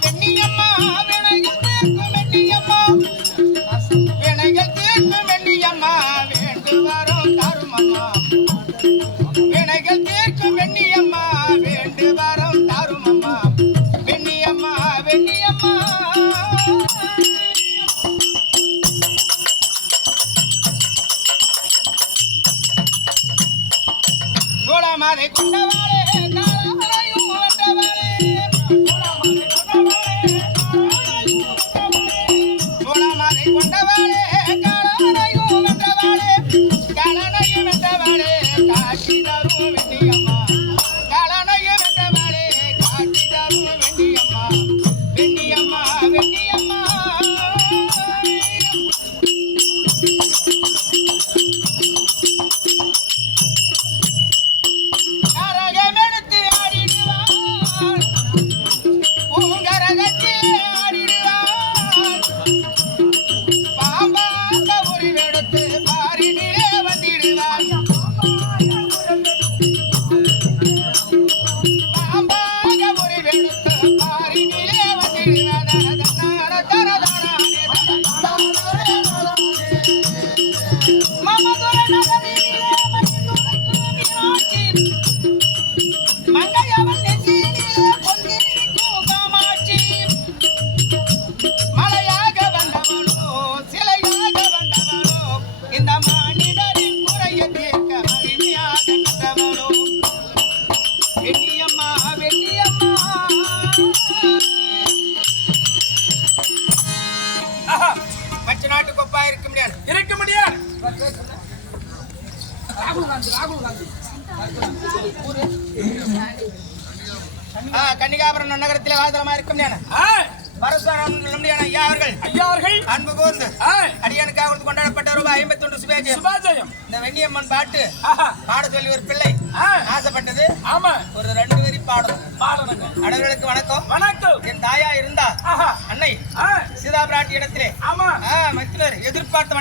வெண்ணியம்மா. வேண்டு வரம் தருமம்மா. வினைகள் வெண்ணியம்மா வெண்ணியம்மா. வெண்ணியம்மா சோழமாதை கொண்டவாளே காலாரையும் வந்தவாளே சோழமாதை கொண்டவாளே காலாரையும் வந்தவாளே காலனையும் வென்றவாளே காட்சி தரும் இந்த மானிடரின் குறையை தீர்க்க மகிமையாக நின்றவளோ வெண்ணியம்மா வெண்ணியம்மா. மற்ற நாட்டு கொப்பா இருக்க முடியாது. இருக்க முடியாது. ஆ, கன்னிகாபுரம் நகரத்தில் வாசலமா இருக்க முடியாது. பரசுராமன் ஐயா அவர்கள். ஐயா அவர்கள். அன்பு கூர்ந்து. ஆ, அடியானுக்காக கொடுத்து கொண்டாடப்பட்ட ரூபாய் ஐம்பத்தி ஒன்று சுபேஜி. சுபாஜயம். இந்த வெண்ணியம்மன் பாட்டு பாட சொல்லி ஒரு பிள்ளை ஆசைப்பட்டது. ஆமா. ஒரு ரெண்டு வரி பாடணும். பாடணுங்க. அனைவர்களுக்கு வணக்கம். வணக்கம். என் தாயா இருந்தா அன்னை சீதா பிராட்டி இடத்திலே. ஆமா. மத்தினர் எதிர்பார்த்த